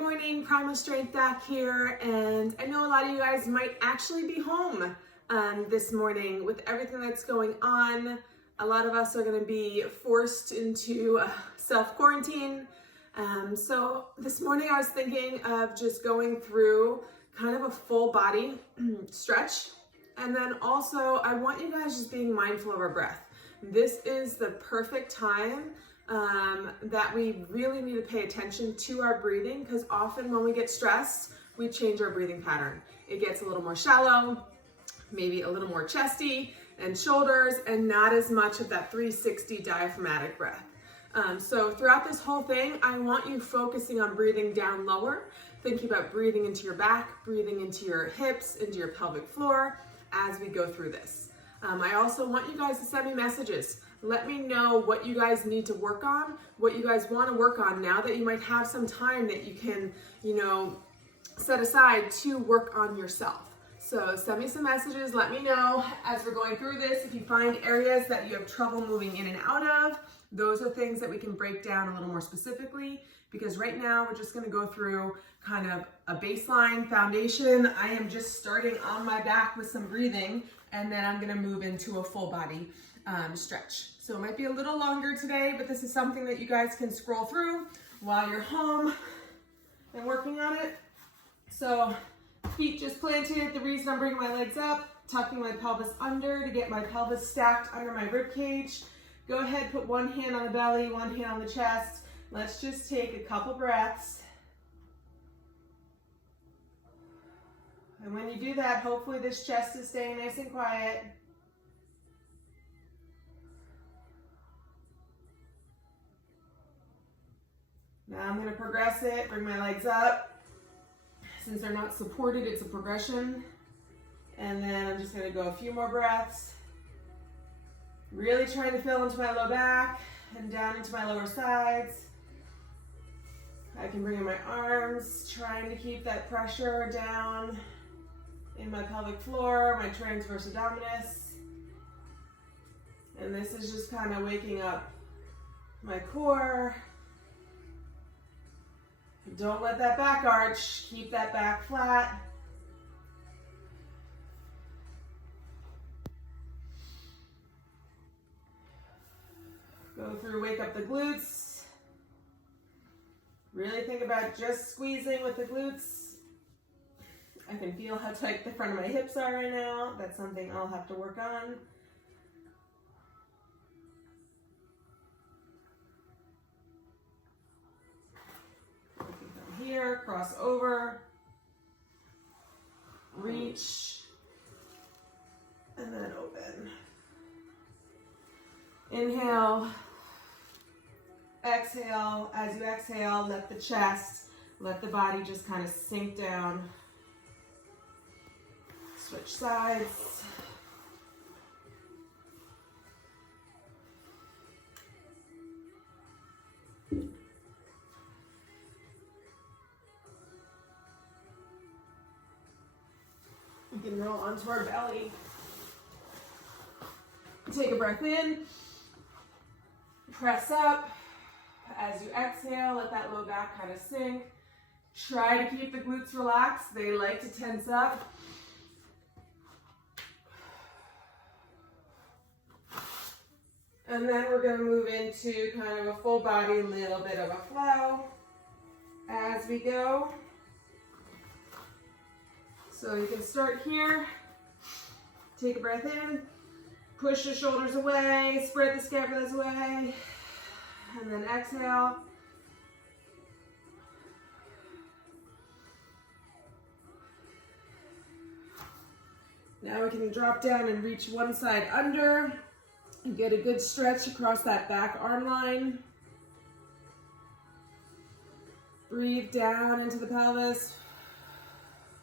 morning, Primal Strength back here, and I know a lot of you guys might actually be home this morning with everything that's going on. A lot of us are going to be forced into self-quarantine. So this morning I was thinking of just going through kind of a full body stretch, and then also I want you guys just being mindful of our breath. This is the perfect time that we really need to pay attention to our breathing, because often when we get stressed, we change our breathing pattern. It gets a little more shallow, maybe a little more chesty and shoulders, and not as much of that 360 diaphragmatic breath. So throughout this whole thing, I want you focusing on breathing down lower, thinking about breathing into your back, breathing into your hips, into your pelvic floor as we go through this. I also want you guys to send me messages. Let me know what you guys need to work on, what you guys want to work on now that you might have some time that you can, set aside to work on yourself. So send me some messages. Let me know as we're going through this. If you find areas that you have trouble moving in and out of, those are things that we can break down a little more specifically, because right now we're just going to go through kind of a baseline foundation. I am just starting on my back with some breathing, and then I'm going to move into a full body stretch. So it might be a little longer today, but this is something that you guys can scroll through while you're home and working on it. So feet just planted. The reason I'm bringing my legs up, tucking my pelvis under to get my pelvis stacked under my rib cage. Go ahead, put one hand on the belly, one hand on the chest. Let's just take a couple breaths. And when you do that, hopefully this chest is staying nice and quiet. Now I'm going to progress it, bring my legs up. Since they're not supported, it's a progression. And then I'm just going to go a few more breaths. Really trying to fill into my low back and down into my lower sides. I can bring in my arms, trying to keep that pressure down in my pelvic floor, my transverse abdominis. And this is just kind of waking up my core. Don't let that back arch. Keep that back flat. Go through, wake up the glutes. Really think about just squeezing with the glutes. I can feel how tight the front of my hips are right now. That's something I'll have to work on. Here, cross over, reach, and then open. Inhale, exhale. As you exhale, let the chest, let the body just kind of sink down. Switch sides. We can roll onto our belly. Take a breath in. Press up. As you exhale, let that low back kind of sink. Try to keep the glutes relaxed. They like to tense up. And then we're going to move into kind of a full body, little bit of a flow as we go. So you can start here, take a breath in, push the shoulders away, spread the scapulas away, and then exhale. Now we can drop down and reach one side under and get a good stretch across that back arm line. Breathe down into the pelvis.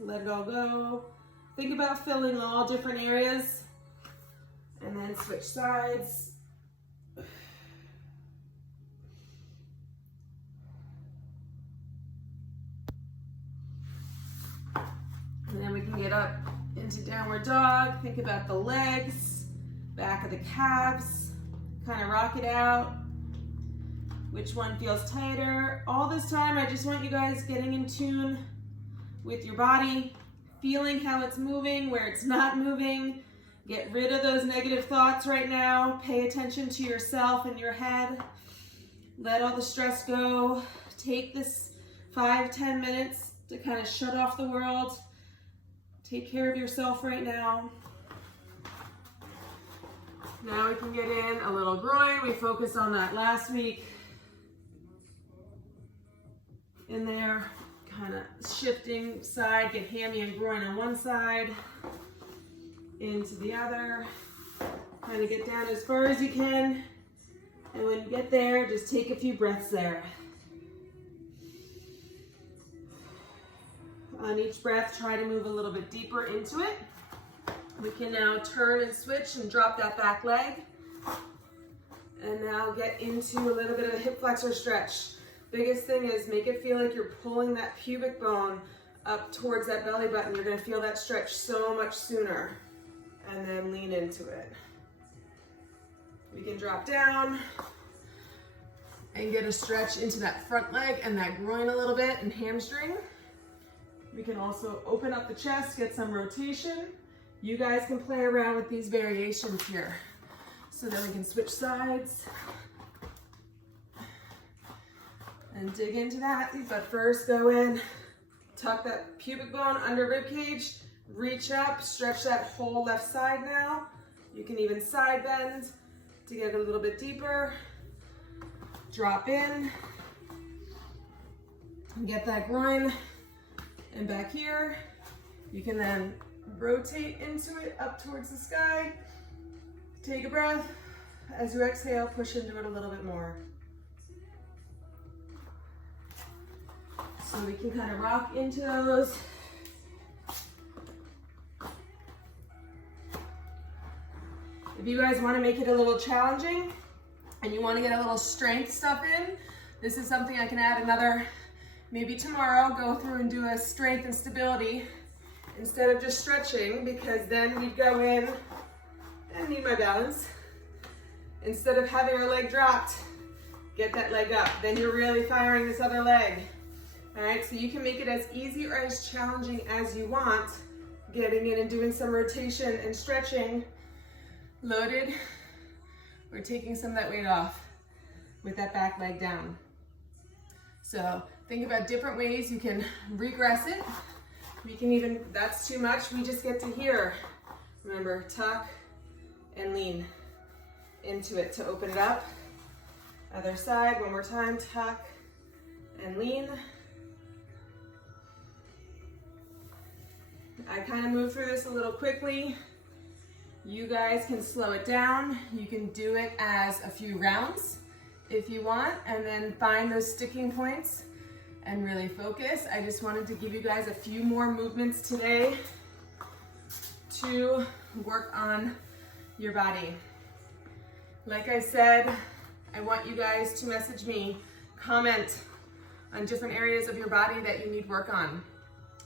Let it all go. Think about filling all different areas. And then switch sides. And then we can get up into downward dog. Think about the legs, back of the calves. Kind of rock it out. which one feels tighter. All this time, I just want you guys getting in tune with your body, feeling how it's moving, where it's not moving. Get rid of those negative thoughts right now. Pay attention to yourself and your head. Let all the stress go. Take this 5-10 minutes to kind of shut off the world. Take care of yourself right now. Now we can get in a little groin. We focused on that last week. In there, kind of shifting side, get hammy and groin on one side, into the other. Kind of get down as far as you can. And when you get there, just take a few breaths there. On each breath, try to move a little bit deeper into it. We can now turn and switch and drop that back leg. And now get into a little bit of a hip flexor stretch. Biggest thing is make it feel like you're pulling that pubic bone up towards that belly button. You're gonna feel that stretch so much sooner. And then lean into it. We can drop down and get a stretch into that front leg and that groin a little bit and hamstring. We can also open up the chest, get some rotation. You guys can play around with these variations here. So then we can switch sides and dig into that. But first go in, tuck that pubic bone under rib cage, reach up, stretch that whole left side now. You can even side bend to get a little bit deeper. Drop in, and get that groin, and back here. You can then rotate into it up towards the sky. Take a breath. As you exhale, push into it a little bit more. So we can kind of rock into those. If you guys want to make it a little challenging and you want to get a little strength stuff in, this is something I can add another, maybe tomorrow, go through and do a strength and stability instead of just stretching, because then we'd go in, I need my balance. Instead of having our leg dropped, get that leg up. Then you're really firing this other leg. All right, so you can make it as easy or as challenging as you want, getting in and doing some rotation and stretching. Loaded, we're taking some of that weight off with that back leg down. So think about different ways you can regress it. We can even, that's too much, we just get to here. Remember, tuck and lean into it to open it up. Other side, one more time, tuck and lean. I kind of move through this a little quickly. You guys can slow it down. You can do it as a few rounds if you want, and then find those sticking points and really focus. I just wanted to give you guys a few more movements today to work on your body. Like I said, I want you guys to message me, comment on different areas of your body that you need work on.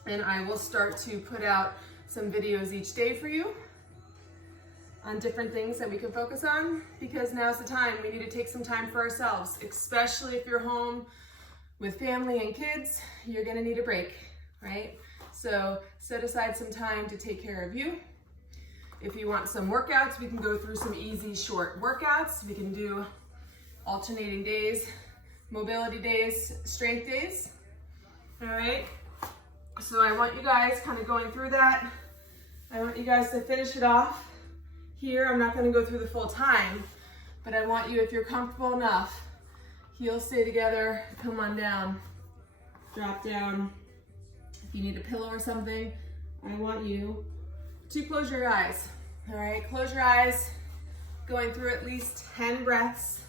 And I will start to put out some videos each day for you on different things that we can focus on, because now's the time. We need to take some time for ourselves, especially if you're home with family and kids. You're gonna need a break, right? So set aside some time to take care of you. If you want some workouts, we can go through some easy short workouts. We can do alternating days, mobility days, strength days, all right? So I want you guys kind of going through that. I want you guys to finish it off here. I'm not going to go through the full time, but I want you, if you're comfortable enough, heels stay together, come on down, drop down. If you need a pillow or something, I want you to close your eyes. All right, close your eyes, going through at least 10 breaths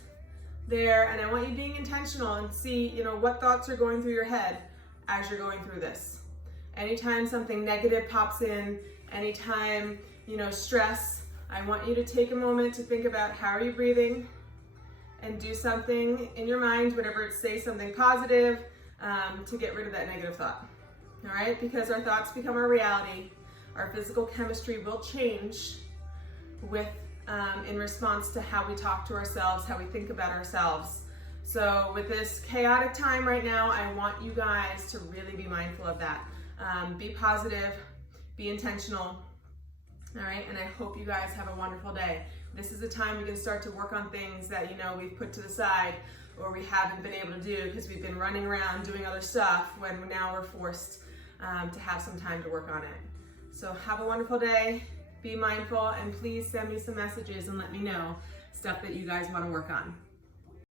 there, and I want you being intentional and see, you know, what thoughts are going through your head as you're going through this. Anytime something negative pops in, anytime, you know, stress, I want you to take a moment to think about how are you breathing, and do something in your mind, whatever it's, say something positive, to get rid of that negative thought. All right, because our thoughts become our reality. Our physical chemistry will change with in response to how we talk to ourselves, how we think about ourselves. So with this chaotic time right now, I want you guys to really be mindful of that. Be positive, be intentional, all right? And I hope you guys have a wonderful day. This is the time we can start to work on things that, you know, we've put to the side or we haven't been able to do because we've been running around doing other stuff when now we're forced to have some time to work on it. So have a wonderful day, be mindful, and please send me some messages and let me know stuff that you guys want to work on.